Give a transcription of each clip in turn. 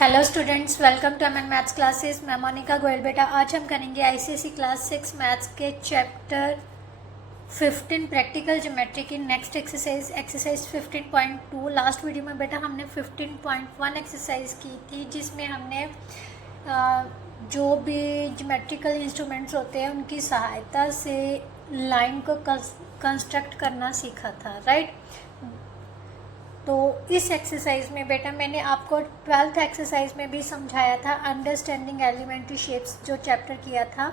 Hello students, welcome to MN maths classes. मैं मोनिका गोयल। बेटा आज हम करेंगे आईसीएसई क्लास 6 मैथ्स के चैप्टर 15 प्रैक्टिकल ज्योमेट्री की नेक्स्ट एक्सरसाइज 15.2। लास्ट वीडियो में बेटा हमने 15.1 एक्सरसाइज की थी, जिसमें हमने जो भी ज्योमेट्रिकल इंस्ट्रूमेंट्स होते हैं उनकी सहायता से लाइन को कंस्ट्रक्ट करना सीखा था, राइट। तो इस एक्सरसाइज में बेटा मैंने आपको 12th एक्सरसाइज में भी समझाया था, अंडरस्टैंडिंग एलिमेंट्री शेप्स जो चैप्टर किया था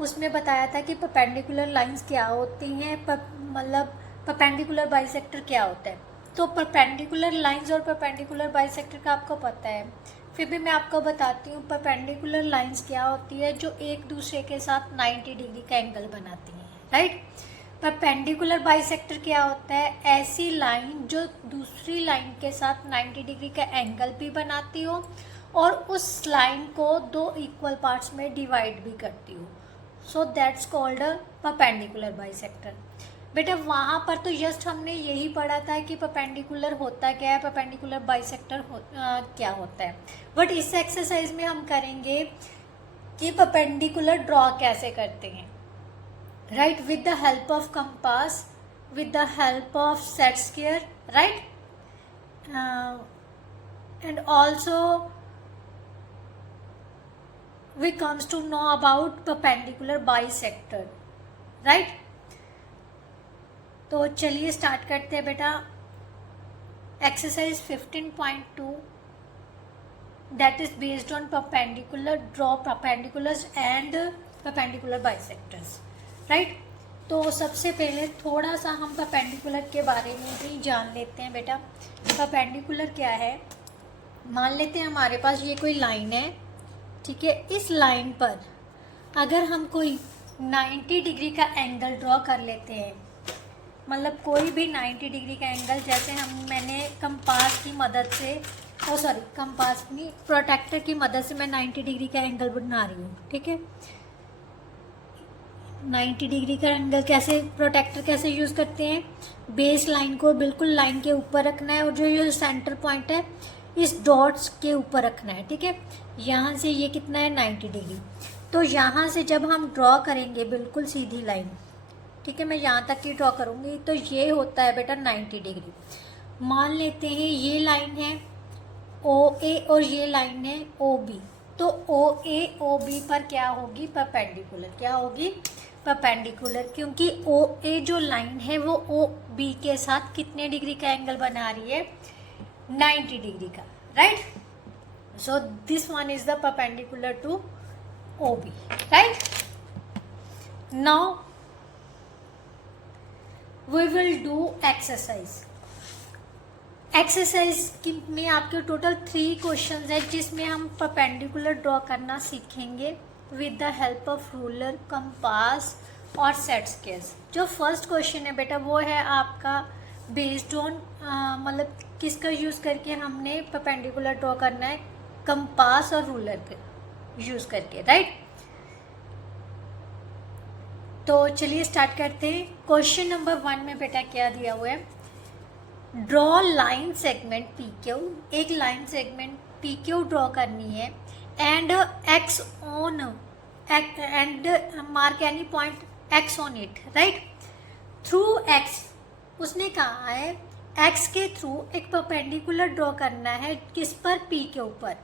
उसमें बताया था कि परपेंडिकुलर लाइंस क्या होती हैं, मतलब परपेंडिकुलर बाइसेक्टर क्या होता है। तो परपेंडिकुलर लाइंस और परपेंडिकुलर बाइसेक्टर का आपको पता है, फिर भी मैं आपको बताती हूँ परपेंडिकुलर लाइंस क्या होती है जो एक दूसरे के साथ 90 डिग्री का एंगल बनाती हैं, राइट। परपेंडिकुलर बाइसेक्टर क्या होता है? ऐसी लाइन जो दूसरी लाइन के साथ 90 डिग्री का एंगल भी बनाती हो और उस लाइन को दो इक्वल पार्ट्स में डिवाइड भी करती हो। So that's called a perpendicular bisector. बेटा वहाँ पर तो जस्ट हमने यही पढ़ा था कि परपेंडिकुलर होता क्या है, परपेंडिकुलर बाइसेक्टर क्या होता है। बट इस एक्सरसाइज में हम करेंगे कि परपेंडिकुलर ड्रॉ कैसे करते हैं, right, with the help of compass, with the help of set square, right, and also we comes to know about perpendicular bisector, right। तो चलिए स्टार्ट करते हैं बेटा। Exercise 15.2 that is based on perpendicular, draw perpendiculars and perpendicular bisectors, right. तो सबसे पहले थोड़ा सा हम परपेंडिकुलर के बारे में भी जान लेते हैं बेटा। परपेंडिकुलर क्या है? मान लेते हैं हमारे पास ये कोई लाइन है, ठीक है। इस लाइन पर अगर हम कोई 90 डिग्री का एंगल ड्रॉ कर लेते हैं, मतलब कोई भी 90 डिग्री का एंगल, जैसे मैंने कंपास की मदद से कंपास नहीं, प्रोटेक्टर की मदद से मैं 90 डिग्री का एंगल बना रही हूँ, ठीक है। 90 डिग्री का एंगल प्रोटेक्टर कैसे यूज़ करते हैं? बेस लाइन को बिल्कुल लाइन के ऊपर रखना है और जो ये सेंटर पॉइंट है इस डॉट्स के ऊपर रखना है, ठीक है। यहाँ से ये कितना है? 90 डिग्री। तो यहाँ से जब हम ड्रॉ करेंगे बिल्कुल सीधी लाइन, ठीक है, मैं यहाँ तक की ड्रॉ करूँगी, तो ये होता है बेटा 90 डिग्री। मान लेते हैं ये लाइन है OA और ये लाइन है OB। तो OA OB पर क्या होगी? परपेंडिकुलर। क्या होगी? परपेंडिकुलर, क्योंकि OA जो लाइन है वो OB के साथ कितने डिग्री का एंगल बना रही है? 90 डिग्री का, right. So this one is the perpendicular to OB, right. Now we will do exercise में आपके टोटल 3 क्वेश्चंस है, जिसमें हम परपेंडिकुलर ड्रॉ करना सीखेंगे with the help of ruler, compass और सेट स्केल्स। जो फर्स्ट क्वेश्चन है बेटा वो है आपका बेस्ड ऑन मतलब किसका यूज़ करके हमने परपेंडिकुलर ड्रॉ करना है? कंपास और रूलर के यूज़ करके, राइट। तो चलिए स्टार्ट करते हैं। क्वेश्चन नंबर 1 में बेटा क्या दिया हुआ है? Draw line segment PQ। एक लाइन सेगमेंट PQ ड्रॉ करनी है and x on and mark any point x on it, right. Through x, उसने कहा है एक्स के थ्रू एक परपेंडिकुलर ड्रॉ करना है, किस पर? P के ऊपर।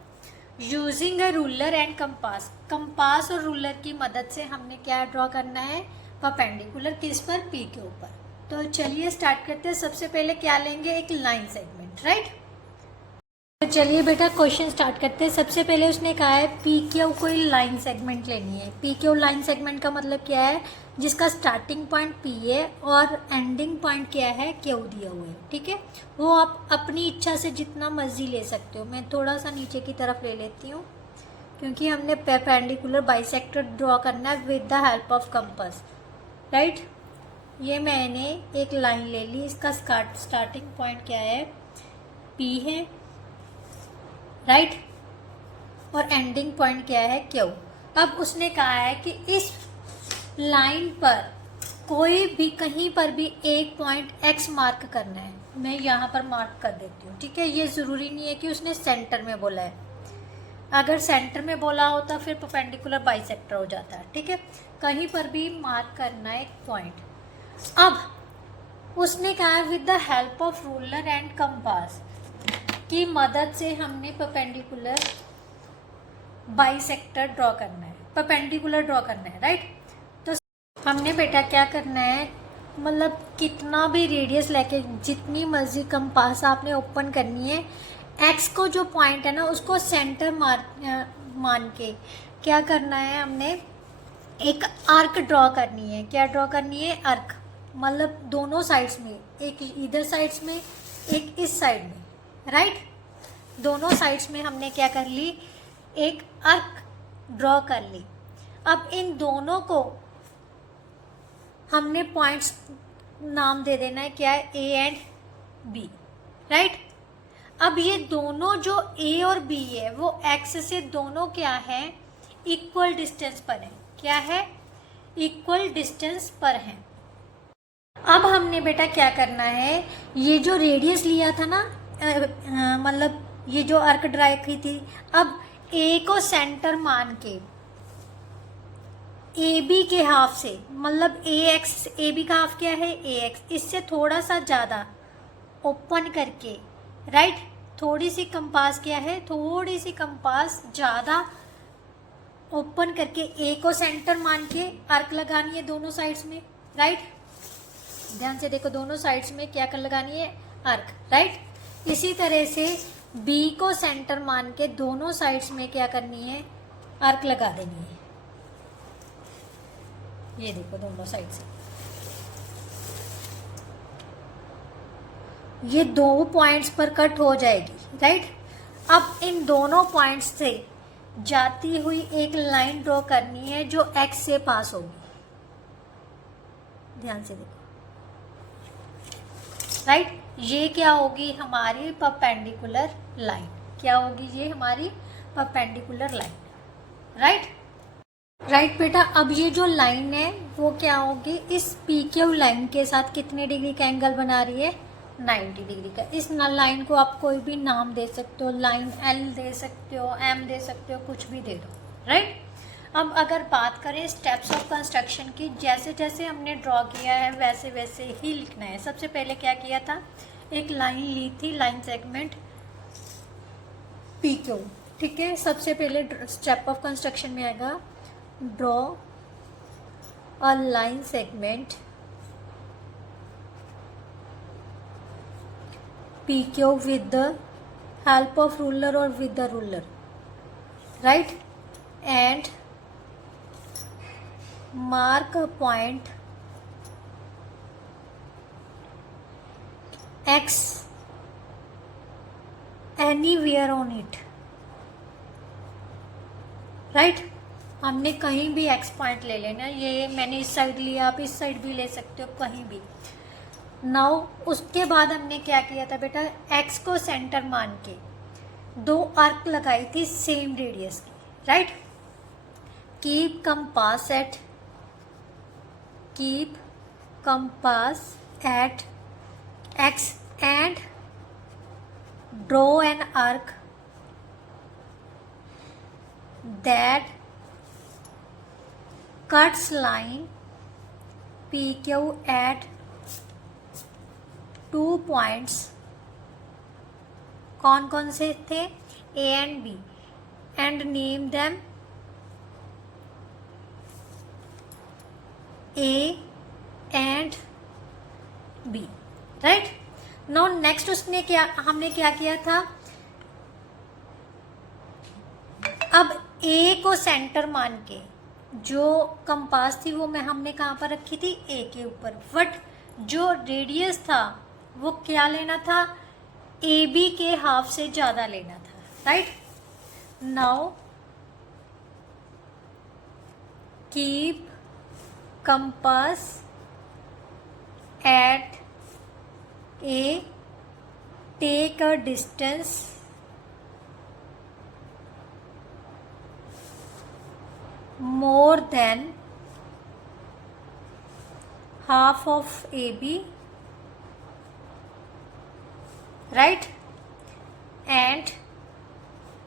Using a ruler and compass. Compass और रूलर की मदद से हमने क्या ड्रॉ करना है? परपेंडिकुलर, किस पर? P के ऊपर। तो चलिए स्टार्ट करते हैं। सबसे पहले क्या लेंगे? एक लाइन सेगमेंट, राइट। तो चलिए बेटा क्वेश्चन स्टार्ट करते हैं। सबसे पहले उसने कहा है PQ कोई लाइन सेगमेंट लेनी है। PQ लाइन सेगमेंट का मतलब क्या है? जिसका स्टार्टिंग पॉइंट P है और एंडिंग पॉइंट क्या है? Q दिया हुआ है, ठीक है। वो आप अपनी इच्छा से जितना मर्जी ले सकते हो। मैं थोड़ा सा नीचे की तरफ ले लेती हूँ, क्योंकि हमने परपेंडिकुलर बाइसेक्टर ड्रॉ करना है with the help of compass, right. ये मैंने एक लाइन ले ली, इसका स्टार्टिंग पॉइंट क्या है? P है, राइट, और एंडिंग पॉइंट क्या है? Q। अब उसने कहा है कि इस लाइन पर कोई भी कहीं पर भी एक पॉइंट X मार्क करना है। मैं यहाँ पर मार्क कर देती हूँ, ठीक है। ये ज़रूरी नहीं है कि उसने सेंटर में बोला है, अगर सेंटर में बोला होता फिर परपेंडिकुलर बाइसेक्टर हो जाता है, ठीक है। कहीं पर भी मार्क करना है एक पॉइंट। अब उसने कहा with the help of ruler and compass की मदद से हमने परपेंडिकुलर बाइसेक्टर ड्रॉ करना है, परपेंडिकुलर ड्रॉ करना है, राइट। तो हमने बेटा क्या करना है, मतलब कितना भी रेडियस लेके जितनी मर्जी कंपास आपने ओपन करनी है, एक्स को जो पॉइंट है ना उसको सेंटर मान के क्या करना है, हमने एक आर्क ड्रॉ करनी है। क्या ड्रॉ करनी है, आर्क, मतलब दोनों साइड्स में, एक इधर साइड्स में एक इस साइड में, राइट। दोनों साइड्स में हमने क्या कर ली, एक आर्क ड्रॉ कर ली। अब इन दोनों को हमने पॉइंट्स नाम दे देना है, क्या है, ए एंड बी, राइट। अब ये दोनों जो ए और बी है वो एक्स से दोनों क्या है, इक्वल डिस्टेंस पर है। क्या है, इक्वल डिस्टेंस पर है। अब हमने बेटा क्या करना है, ये जो रेडियस लिया था ना, मतलब ये जो आर्क ड्राई की थी, अब ए को सेंटर मान के ए बी के हाफ से, मतलब ए एक्स, ए बी का हाफ क्या है, ए एक्स, इससे थोड़ा सा ज़्यादा ओपन करके, राइट, थोड़ी सी कंपास क्या है, थोड़ी सी कंपास ज़्यादा ओपन करके ए को सेंटर मान के आर्क लगानी है दोनों साइड्स में, राइट। ध्यान से देखो, दोनों साइड्स में क्या कर लगानी है, आर्क, राइट। इसी तरह से बी को सेंटर मान के दोनों साइड्स में क्या करनी है, आर्क लगा देनी है। ये देखो दोनों साइड से, ये दो पॉइंट्स पर कट हो जाएगी, राइट। अब इन दोनों पॉइंट्स से जाती हुई एक लाइन ड्रॉ करनी है जो एक्स से पास होगी। ध्यान से देखो, राइट। ये क्या होगी, हमारी परपेंडिकुलर लाइन। क्या होगी, ये हमारी परपेंडिकुलर लाइन, राइट। राइट बेटा, अब ये जो लाइन है वो क्या होगी, इस पी क्यू लाइन के साथ कितने डिग्री का एंगल बना रही है, 90 डिग्री का। इस लाइन को आप कोई भी नाम दे सकते हो, लाइन एल दे सकते हो, एम दे सकते हो, कुछ भी दे दो, राइट। अब अगर बात करें स्टेप्स ऑफ कंस्ट्रक्शन की, जैसे जैसे हमने ड्रॉ किया है वैसे वैसे ही लिखना है। सबसे पहले क्या किया था, एक लाइन ली थी, लाइन सेगमेंट पी क्यू, ठीक है। सबसे पहले स्टेप ऑफ कंस्ट्रक्शन में आएगा, draw a line segment PQ with the help of ruler or with the ruler, right, and mark a point X anywhere on it, right। हमने कहीं भी X point ले लेना, ये मैंने इस साइड लिया, आप इस साइड भी ले सकते हो, कहीं भी। नाउ उसके बाद हमने क्या किया था बेटा, एक्स को सेंटर मान के दो आर्क लगाई थी सेम रेडियस की, right. Keep compass at X and draw an arc that cuts line PQ at 2 points. कौन कौन से थे, A and B, and name them A and B, right. Now next उसने क्या, हमने क्या किया था, अब ए को सेंटर मान के जो कंपास थी वो हमने कहाँ पर रखी थी, ए के ऊपर, बट जो रेडियस था वो क्या लेना था, ए बी के हाफ से ज़्यादा लेना था, right. Now keep compass at A, take a distance more than half of AB, right, and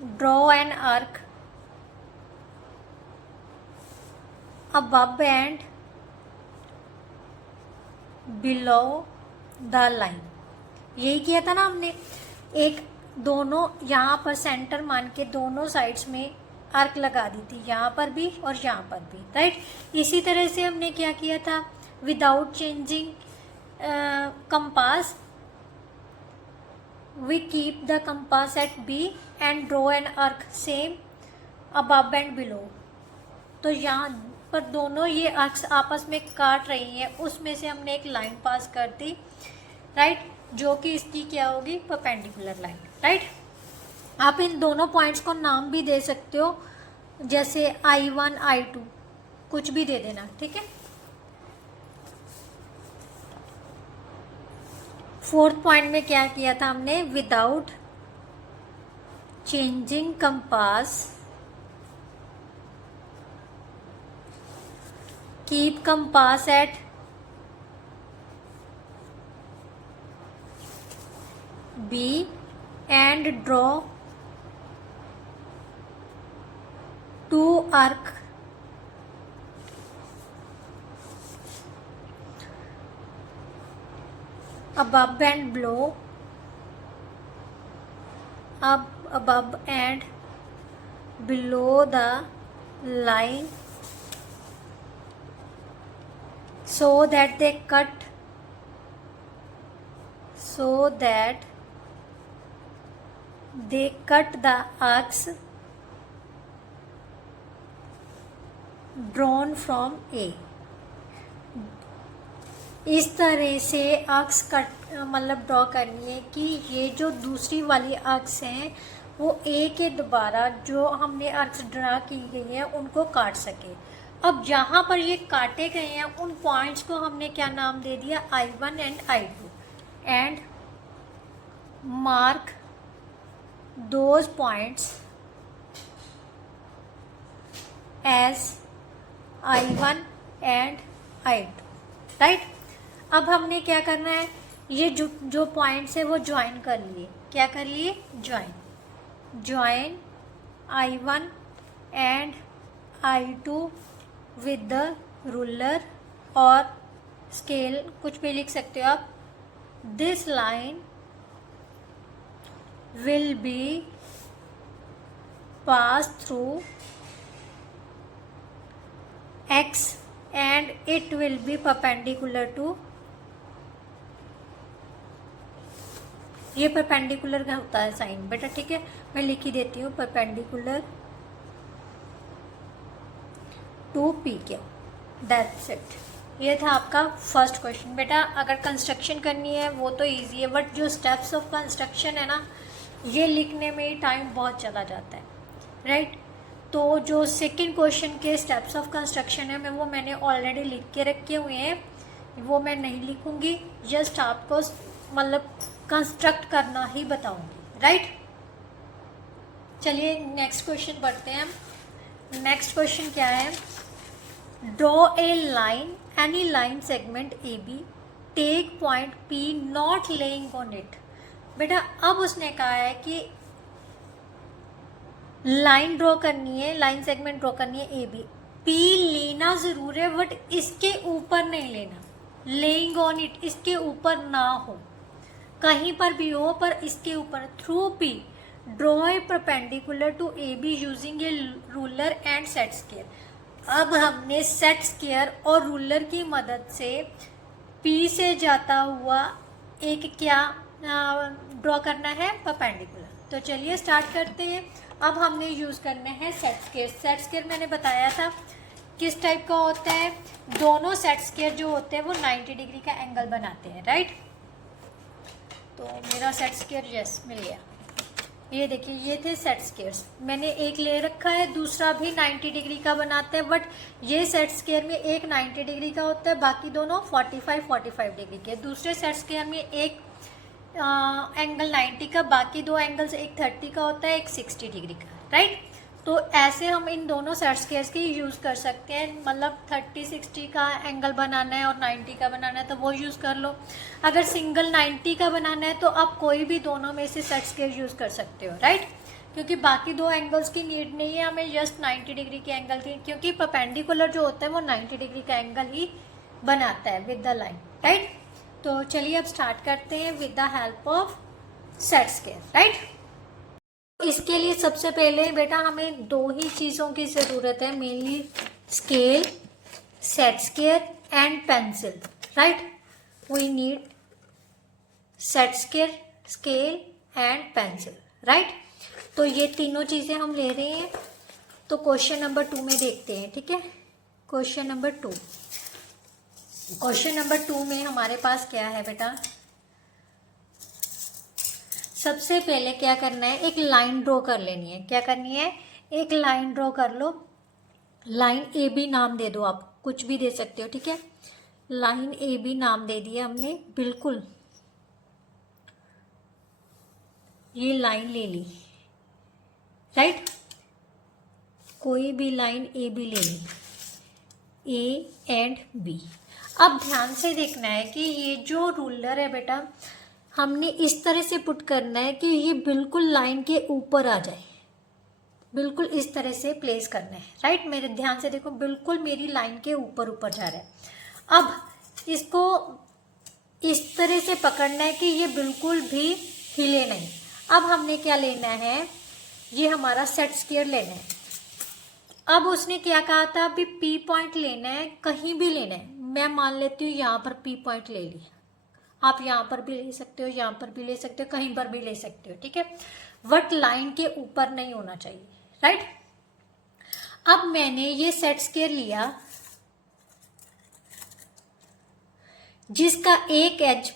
draw an arc above and below the line। यही किया था ना हमने, एक दोनों यहाँ पर सेंटर मान के दोनों साइड्स में आर्क लगा दी थी, यहाँ पर भी और यहाँ पर भी, राइट। इसी तरह से हमने क्या किया था, without changing compass we keep the compass at B and draw an arc same above and below. तो यहाँ पर दोनों ये आर्क्स आपस में काट रही हैं, उसमें से हमने एक लाइन पास कर दी, राइट, जो कि इसकी क्या होगी, परपेंडिकुलर लाइन, राइट। आप इन दोनों पॉइंट्स को नाम भी दे सकते हो, जैसे I1 I2 कुछ भी दे देना, ठीक है। फोर्थ पॉइंट में क्या किया था हमने, without changing compass keep compass at B and draw two arc above and below, above and below the line so that they cut the arcs drawn from A। इस तरह से आर्क्स कट मतलब draw करनी है कि ये जो दूसरी वाली आर्क्स हैं वो ए के दोबारा जो हमने आर्क्स ड्रा की गई हैं उनको काट सके। अब जहाँ पर ये काटे गए हैं उन पॉइंट्स को हमने क्या नाम दे दिया, I1 and I2, and mark those points as I1 and I2, right. अब हमने क्या करना है, ये जो पॉइंट्स है वो ज्वाइन कर लिए, क्या कर लिए, join I1 and I2 with the ruler और स्केल, कुछ भी लिख सकते हो आप। This line will be pass through X and it will be perpendicular to, ये परपेंडिकुलर का होता है साइन बेटा, ठीक है, मैं लिख ही देती हूँ, perpendicular to PQ, that's it. ये था आपका फर्स्ट क्वेश्चन बेटा। अगर कंस्ट्रक्शन करनी है वो तो इजी है, बट जो स्टेप्स ऑफ कंस्ट्रक्शन है ना, ये लिखने में ही टाइम बहुत चला जाता है, राइट। तो जो सेकंड क्वेश्चन के स्टेप्स ऑफ कंस्ट्रक्शन है वो मैंने ऑलरेडी लिख के रखे हुए हैं, वो मैं नहीं लिखूँगी, जस्ट आपको मतलब कंस्ट्रक्ट करना ही बताऊँगी, राइट। चलिए नेक्स्ट क्वेश्चन पढ़ते हैं हम। नेक्स्ट क्वेश्चन क्या है, draw a line, any line segment AB, take point P not lying on it. बेटा अब उसने कहा है कि लाइन ड्रॉ करनी है, लाइन सेगमेंट ड्रॉ करनी है AB, P लेना ज़रूर है बट इसके ऊपर नहीं लेना, लेइंग ऑन इट इसके ऊपर ना हो, कहीं पर भी हो पर इसके ऊपर। Through P draw a perpendicular to AB using a ruler and set square. अब हमने सेट स्केयर और रूलर की मदद से P से जाता हुआ एक क्या ड्रॉ करना है, परपेंडिकुलर। तो चलिए स्टार्ट करते हैं। अब हमने यूज़ करना है सेट स्केयर। सेट स्केयर मैंने बताया था किस टाइप का होता है, दोनों सेट स्केयर जो होते हैं वो 90 डिग्री का एंगल बनाते हैं, राइट। तो मेरा सेट स्केयर यस मिल गया, ये देखिए ये थे सेट स्केयर्स, मैंने एक ले रखा है, दूसरा भी 90 डिग्री का बनाते हैं, बट ये सेट स्केयर में एक 90 डिग्री का होता है, बाकी दोनों 45 डिग्री के। दूसरे सेट स्केयर में एक एंगल 90 का, बाकी दो एंगल्स एक 30 का होता है, एक 60 डिग्री का, राइट। तो ऐसे हम इन दोनों सेट स्केयर्स की यूज़ कर सकते हैं, मतलब 30-60 का एंगल बनाना है और 90 का बनाना है तो वो यूज़ कर लो। अगर सिंगल 90 का बनाना है तो आप कोई भी दोनों में से सेट स्केयर यूज़ कर सकते हो, राइट। क्योंकि बाकी दो एंगल्स की नीड नहीं है हमें, जस्ट 90 डिग्री के एंगल की, क्योंकि परपेंडिकुलर जो होता है वो 90 डिग्री का एंगल ही बनाता है विद द लाइन, राइट। तो चलिए अब स्टार्ट करते हैं with the help of set square, right. इसके लिए सबसे पहले बेटा हमें दो ही चीज़ों की ज़रूरत है mainly, scale, set square and pencil, right. We need set square, scale and pencil, right. तो ये तीनों चीज़ें हम ले रहे हैं। तो क्वेश्चन नंबर 2 में देखते हैं, ठीक है। क्वेश्चन नंबर 2, क्वेश्चन नंबर 2 में हमारे पास क्या है बेटा, सबसे पहले क्या करना है, एक लाइन ड्रॉ कर लेनी है। क्या करनी है, एक लाइन ड्रॉ कर लो। लाइन ए बी नाम दे दो, आप कुछ भी दे सकते हो, ठीक है। लाइन ए बी नाम दे दिया हमने, बिल्कुल ये लाइन ले ली, राइट। कोई भी लाइन ए बी ले ली, ए एंड बी। अब ध्यान से देखना है कि ये जो रूलर है बेटा, हमने इस तरह से पुट करना है कि ये बिल्कुल लाइन के ऊपर आ जाए, बिल्कुल इस तरह से प्लेस करना है, राइट। मेरे ध्यान से देखो, बिल्कुल मेरी लाइन के ऊपर ऊपर जा रहा है। अब इसको इस तरह से पकड़ना है कि ये बिल्कुल भी हिले नहीं। अब हमने क्या लेना है, ये हमारा सेट स्क्वायर लेना है। अब उसने क्या कहा था, अभी पी पॉइंट लेना है, कहीं भी लेना है। मैं मान लेती हूँ यहाँ पर पी पॉइंट ले लिया, आप यहाँ पर भी ले सकते हो, यहाँ पर भी ले सकते हो, कहीं पर भी ले सकते हो, ठीक है। बट लाइन के ऊपर नहीं होना चाहिए, राइट। अब मैंने ये सेट स्क्वायर लिया जिसका एक एज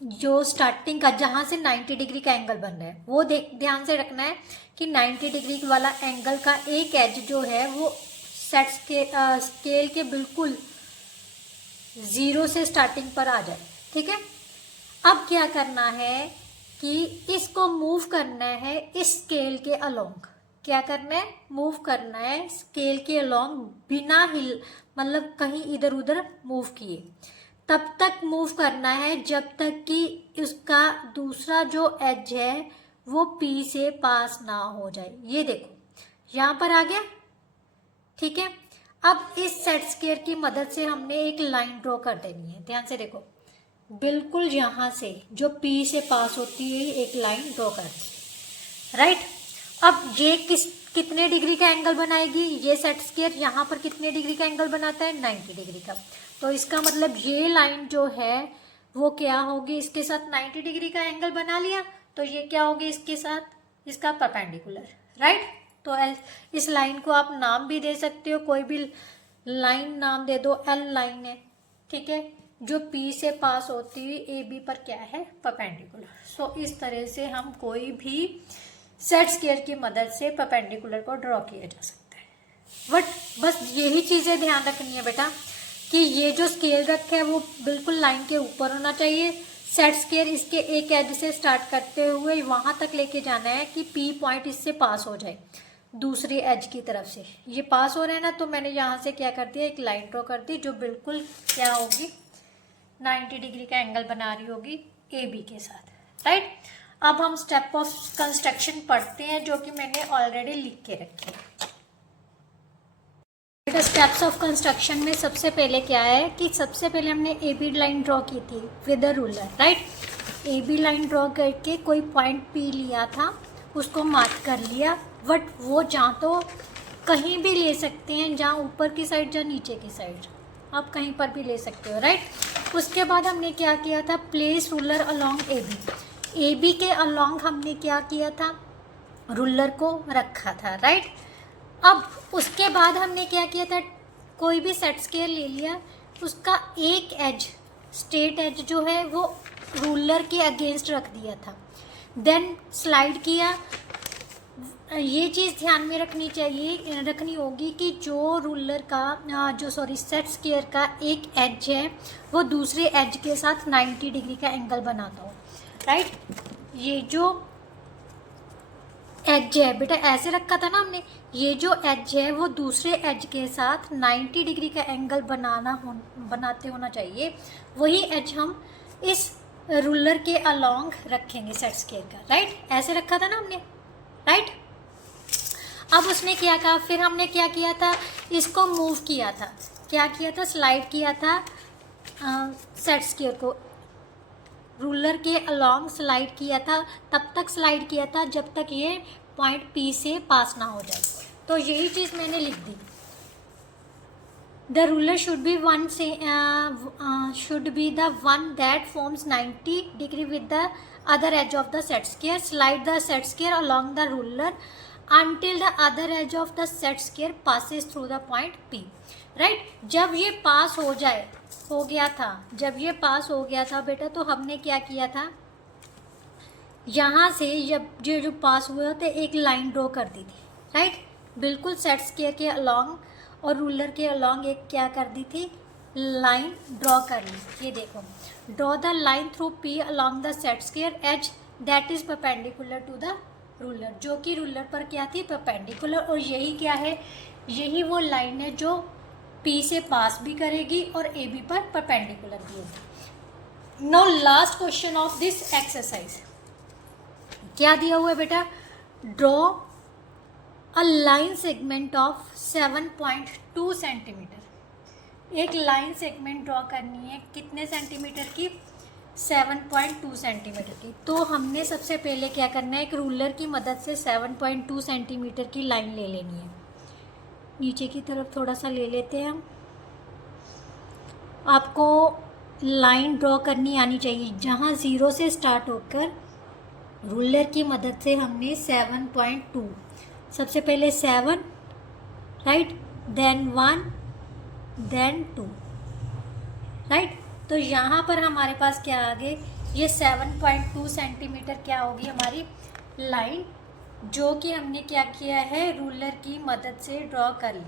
जो स्टार्टिंग का जहां से 90 डिग्री का एंगल बन रहा है, वो ध्यान से रखना है कि 90 डिग्री वाला एंगल का एक एज जो है वो सेट स्केल के बिल्कुल 0 से स्टार्टिंग पर आ जाए, ठीक है। अब क्या करना है कि इसको मूव करना है इस स्केल के अलोंग। क्या करना है, मूव करना है स्केल के अलोंग, बिना हिल मतलब कहीं इधर उधर मूव किए। तब तक मूव करना है जब तक कि उसका दूसरा जो एज है वो पी से पास ना हो जाए। ये देखो यहाँ पर आ गया, ठीक है। अब इस सेट स्क्वायर की मदद से हमने एक लाइन ड्रॉ कर देनी है। ध्यान से देखो, बिल्कुल यहाँ से जो पी से पास होती है एक लाइन ड्रॉ कर दी, राइट। अब ये कितने डिग्री का एंगल बनाएगी, ये सेट स्क्वायर यहाँ पर कितने डिग्री का एंगल बनाता है, 90 डिग्री का। तो इसका मतलब ये लाइन जो है वो क्या होगी, इसके साथ 90 डिग्री का एंगल बना लिया, तो ये क्या होगी इसके साथ, इसका परपेंडिकुलर, राइट। तो इस लाइन को आप नाम भी दे सकते हो, कोई भी लाइन नाम दे दो, एल लाइन है, ठीक है, जो पी से पास होती हुई ए बी पर क्या है, परपेंडिकुलर। सो इस तरह से हम कोई भी सेट स्क्वायर की मदद से परपेंडिकुलर को ड्रॉ किया जा सकता है। बट बस यही चीज़ें ध्यान रखनी है बेटा कि ये जो स्केल रखा है वो बिल्कुल लाइन के ऊपर होना चाहिए। सेट स्क्वायर इसके एक एज से स्टार्ट करते हुए वहाँ तक लेके जाना है कि पी पॉइंट इससे पास हो जाए दूसरी एज की तरफ से। ये पास हो रहा है ना, तो मैंने यहाँ से क्या कर दिया, एक लाइन ड्रॉ कर दी जो बिल्कुल क्या होगी, 90 डिग्री का एंगल बना रही होगी ए बी के साथ, राइट। अब हम स्टेप ऑफ कंस्ट्रक्शन पढ़ते हैं जो कि मैंने ऑलरेडी लिख के रखी है। स्टेप्स ऑफ कंस्ट्रक्शन में सबसे पहले क्या है कि सबसे पहले हमने ए बी लाइन ड्रॉ की थी with a ruler, right. A B line draw करके कोई पॉइंट पी लिया था, उसको मार्क कर लिया। बट वो जहाँ तो कहीं भी ले सकते हैं, जहाँ ऊपर की साइड जहाँ नीचे की साइड, आप कहीं पर भी ले सकते हो, राइट। उसके बाद हमने क्या किया था, place ruler along A B. A B के अलोंग हमने क्या किया था, रूलर को रखा था, राइट। अब उसके बाद हमने क्या किया था, कोई भी सेट स्क्वायर ले लिया, उसका एक एज स्ट्रेट एज जो है वो रूलर के अगेंस्ट रख दिया था, देन स्लाइड किया। ये चीज़ ध्यान में रखनी होगी कि जो रूलर का सेट स्क्वायर का एक एज है वो दूसरे एज के साथ 90 डिग्री का एंगल बनाता हो, राइट। ये जो एज है बेटा ऐसे रखा था ना हमने, ये जो एज है वो दूसरे एज के साथ 90 डिग्री का एंगल बनाते होना चाहिए। वही एज हम इस रूलर के अलोंग रखेंगे सेट स्क्वायर का, राइट। ऐसे रखा था ना हमने, राइट। अब उसने क्या कहा, फिर हमने क्या किया था, इसको मूव किया था, क्या किया था, स्लाइड किया था सेट स्क्वायर को रूलर के अलोंग स्लाइड किया था, तब तक स्लाइड किया था जब तक ये पॉइंट पी से पास ना हो जाए। तो यही चीज़ मैंने लिख दी। The ruler should be the one that forms 90 degree with the other edge of the set square, slide the set square along the ruler until the other edge of the set square passes through the point P, right. जब ये पास हो गया था, जब ये पास हो गया था बेटा, तो हमने क्या किया था, यहाँ से जब जो पास हुआ था एक लाइन ड्रॉ कर दी थी, राइट। बिल्कुल सेट स्क्वायर के अलोंग और रूलर के अलोंग एक क्या कर दी थी, लाइन ड्रॉ कर ली। ये देखो, draw the line through P along the set square edge that is perpendicular to the ruler, जो कि रूलर पर क्या थी, परपेंडिकुलर। और यही क्या है, यही वो लाइन है जो P से पास भी करेगी और AB पर परपेंडिकुलर भी होगी। Now last question of this exercise, क्या दिया हुआ है बेटा, draw a line segment of 7.2 centimetre. एक लाइन सेगमेंट ड्रॉ करनी है कितने सेंटीमीटर की, 7.2 सेंटीमीटर की। तो हमने सबसे पहले क्या करना है, एक रूलर की मदद से 7.2 सेंटीमीटर की लाइन ले लेनी है। नीचे की तरफ थोड़ा सा ले लेते हैं हम। आपको लाइन ड्रॉ करनी आनी चाहिए, जहाँ 0 से स्टार्ट होकर रूलर की मदद से हमने 7.2, सबसे पहले 7, राइट, देन 1, देन 2, राइट। तो यहाँ पर हमारे पास क्या आ गए, ये 7.2 सेंटीमीटर क्या होगी हमारी लाइन, जो कि हमने क्या किया है, रूलर की मदद से ड्रॉ कर ली,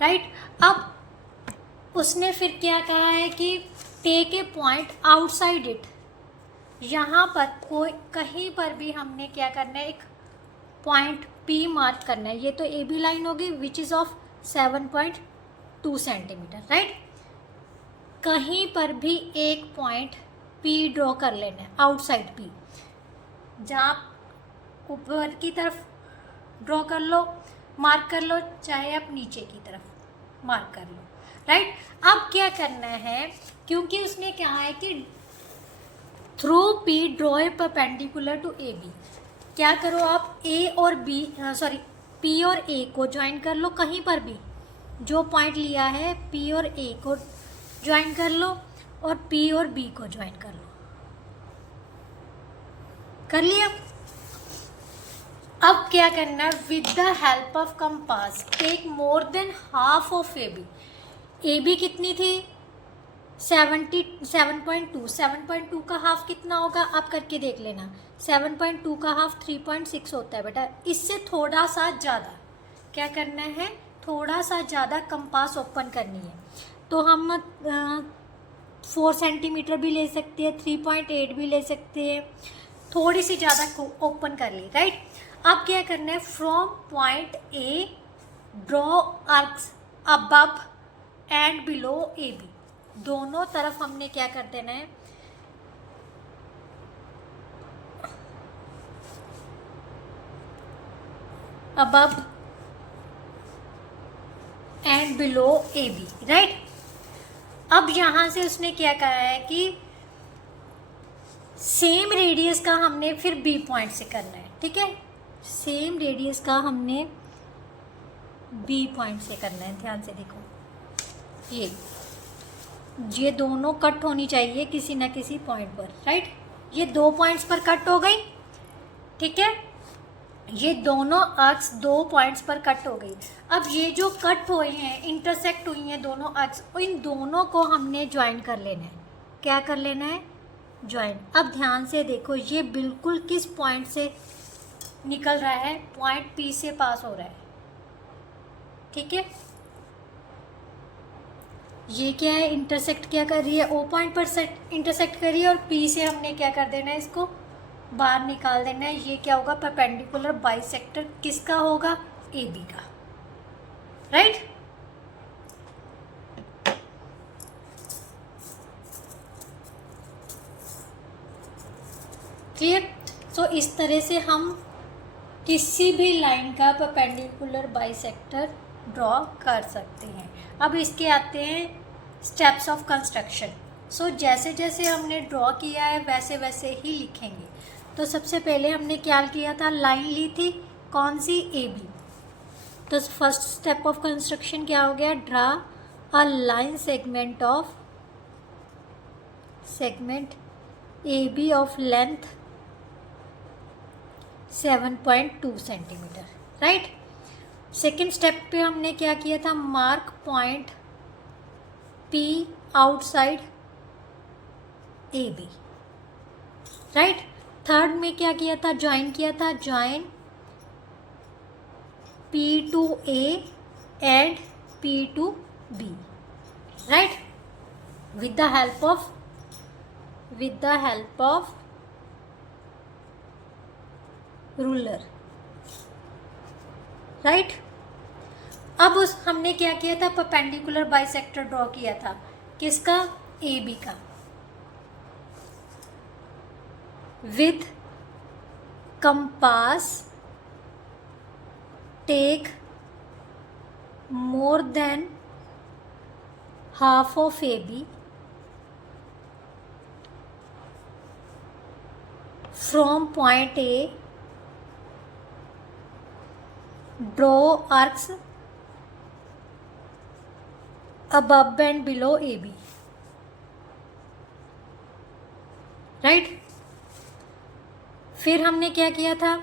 राइट। अब उसने फिर क्या कहा है कि take a point outside it, यहाँ पर कोई कहीं पर भी हमने क्या करना है, एक पॉइंट P मार्क करना है। ये तो AB लाइन होगी which is of 7.2 centimetre, right. कहीं पर भी एक पॉइंट P ड्रॉ कर लेना है, आउटसाइड P, जहाँ ऊपर की तरफ ड्रॉ कर लो, मार्क कर लो, चाहे आप नीचे की तरफ मार्क कर लो, राइट। अब क्या करना है, क्योंकि उसने कहा है कि through P draw a perpendicular to AB, क्या करो आप P और A को ज्वाइन कर लो, कहीं पर भी जो पॉइंट लिया है P और A को ज्वाइन कर लो और P और B को ज्वाइन कर लो, कर लिया। अब क्या करना है, with the help of compass take more than half of AB। AB कितनी थी, 7.2, 7.2 का हाफ कितना होगा, आप करके देख लेना। 7.2 का हाफ 3.6 होता है बेटा। इससे थोड़ा सा ज़्यादा क्या करना है, थोड़ा सा ज़्यादा कंपास ओपन करनी है। तो हम 4 सेंटीमीटर भी ले सकते हैं, 3.8 भी ले सकते हैं, थोड़ी सी ज़्यादा ओपन कर ली, राइट। अब क्या करना है, from point A draw arcs above and below AB, दोनों तरफ हमने क्या कर देना है, above and below AB, right. अब यहाँ से उसने क्या कहा है कि सेम रेडियस का हमने फिर B पॉइंट से करना है, ठीक है। सेम रेडियस का हमने B पॉइंट से करना है, ध्यान से देखो, ये दोनों कट होनी चाहिए किसी ना किसी पॉइंट पर, राइट। ये 2 पॉइंट्स पर कट हो गई, ठीक है। ये दोनों आर्क्स 2 पॉइंट्स पर कट हो गई। अब ये जो कट हुए हैं, इंटरसेक्ट हुई हैं दोनों आर्क्स, इन दोनों को हमने ज्वाइन कर लेना है। क्या कर लेना है, ज्वाइन। अब ध्यान से देखो, ये बिल्कुल किस पॉइंट से निकल रहा है, पॉइंट P से पास हो रहा है, ठीक है। ये क्या है, इंटरसेक्ट क्या कर रही है, O पॉइंट पर इंटरसेक्ट कर रही है, और P से हमने क्या कर देना है, इसको बाहर निकाल देना है। ये क्या होगा, परपेंडिकुलर बाइसेक्टर किसका होगा, AB का, राइट। क्लियर। सो इस तरह से हम किसी भी लाइन का परपेंडिकुलर बाइसेक्टर ड्रॉ कर सकते हैं। अब इसके आते हैं स्टेप्स ऑफ कंस्ट्रक्शन। सो जैसे जैसे हमने ड्रॉ किया है वैसे वैसे ही लिखेंगे। तो सबसे पहले हमने क्या किया था, लाइन ली थी, कौन सी, ए बी। तो फर्स्ट स्टेप ऑफ कंस्ट्रक्शन क्या हो गया, draw a line segment A B of length 7.2 centimetre, right. Second step पे हमने क्या किया था, mark point P outside A B, right. Third में क्या किया था, ज्वाइन किया था, join P to A and P to B, right, with the help of ruler, right। अब हमने क्या किया था, परपेंडिकुलर बाइसेक्टर ड्रॉ किया था, किसका, ए बी का, with compass take more than half of AB from point A, draw arcs above and below AB, right। फिर हमने क्या किया था,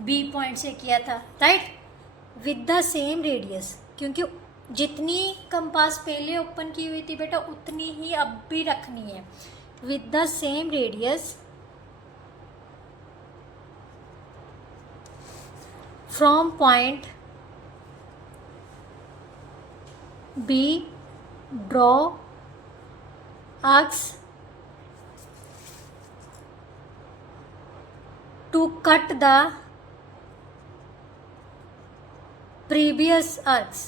B पॉइंट से किया था, right, with the same radius, क्योंकि जितनी कंपास पहले ओपन की हुई थी बेटा उतनी ही अब भी रखनी है, with the same radius from point B, draw arcs to cut the previous arcs,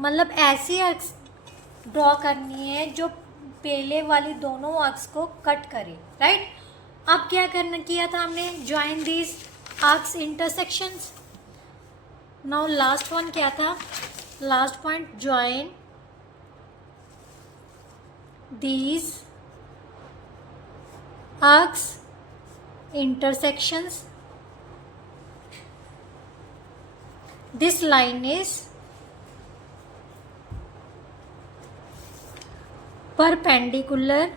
मतलब ऐसी आर्क्स ड्रॉ करनी है जो पहले वाली दोनों आर्क्स को कट करे, राइट। अब क्या करना किया था हमने, join these arcs intersections. Now last one क्या था, last point, join these arcs intersections, this line is perpendicular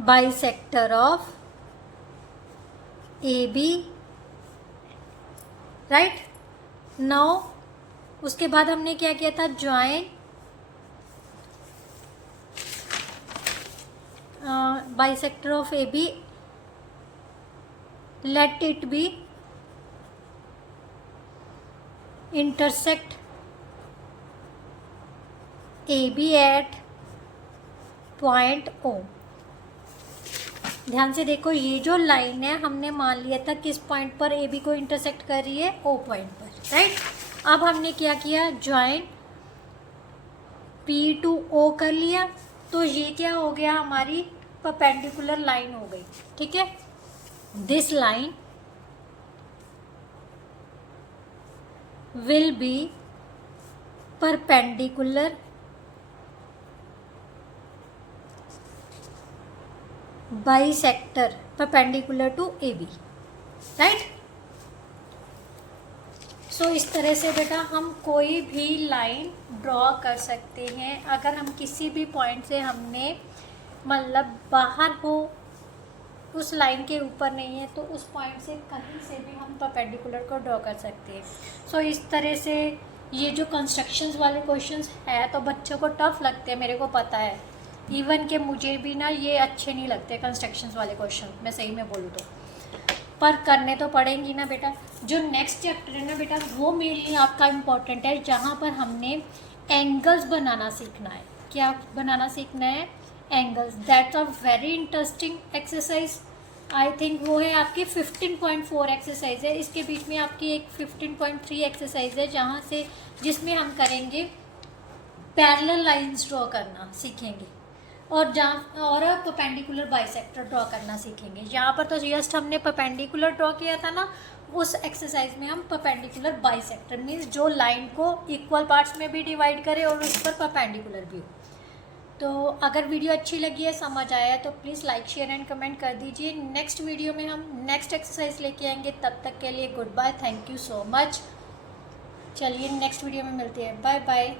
bisector of AB, right। now उसके बाद हमने क्या किया था, join bisector of AB, let it be intersect AB at point O। ध्यान से देखो, ये जो लाइन है हमने मान लिया था किस पॉइंट पर AB को इंटरसेक्ट कर रही है, O पॉइंट पर, राइट। अब हमने क्या किया, ज्वाइन P to O कर लिया, तो ये क्या हो गया, हमारी परपेंडिकुलर लाइन हो गई, ठीक है। This line will be perpendicular bisector perpendicular to A B, right. So इस तरह से बेटा हम कोई भी लाइन ड्रॉ कर सकते हैं। अगर हम किसी भी पॉइंट से हमने मतलब बाहर हो, उस लाइन के ऊपर नहीं है, तो उस पॉइंट से कहीं से भी हम परपेंडिकुलर को ड्रॉ कर सकते हैं। सो इस तरह से ये जो कंस्ट्रक्शंस वाले क्वेश्चंस है तो बच्चों को टफ लगते हैं, मेरे को पता है, इवन कि मुझे भी ना ये अच्छे नहीं लगते कंस्ट्रक्शंस वाले क्वेश्चन, मैं सही में बोलूँ तो, पर करने तो पड़ेंगी ना बेटा। जो नेक्स्ट चैप्टर है ना बेटा, वो मेनली आपका इम्पोर्टेंट है, जहाँ पर हमने एंगल्स बनाना सीखना है। क्या बनाना सीखना है, angles. That's a very interesting exercise. I think वो है आपकी 15.4 एक्सरसाइज है। इसके बीच में आपकी एक 15.3 एक्सरसाइज है, जहाँ से जिसमें हम करेंगे पैरेलल लाइंस ड्रॉ करना सीखेंगे। और जहाँ और परपेंडिकुलर बाइसेक्टर ड्रॉ करना सीखेंगे। यहाँ पर तो जस्ट हमने परपेंडिकुलर ड्रॉ किया था ना, उस एक्सरसाइज में हम परपेंडिकुलर बाइसेक्टर मीन्स जो लाइन को इक्वल पार्ट्स में भी डिवाइड करे और उस पर परपेंडिकुलर भी हो। तो अगर वीडियो अच्छी लगी है, समझ आया है, तो please like share and comment कर दीजिए। नेक्स्ट वीडियो में हम नेक्स्ट एक्सरसाइज लेके आएंगे। तब तक के लिए good bye, thank you so much. चलिए नेक्स्ट वीडियो में मिलते हैं, बाय बाय।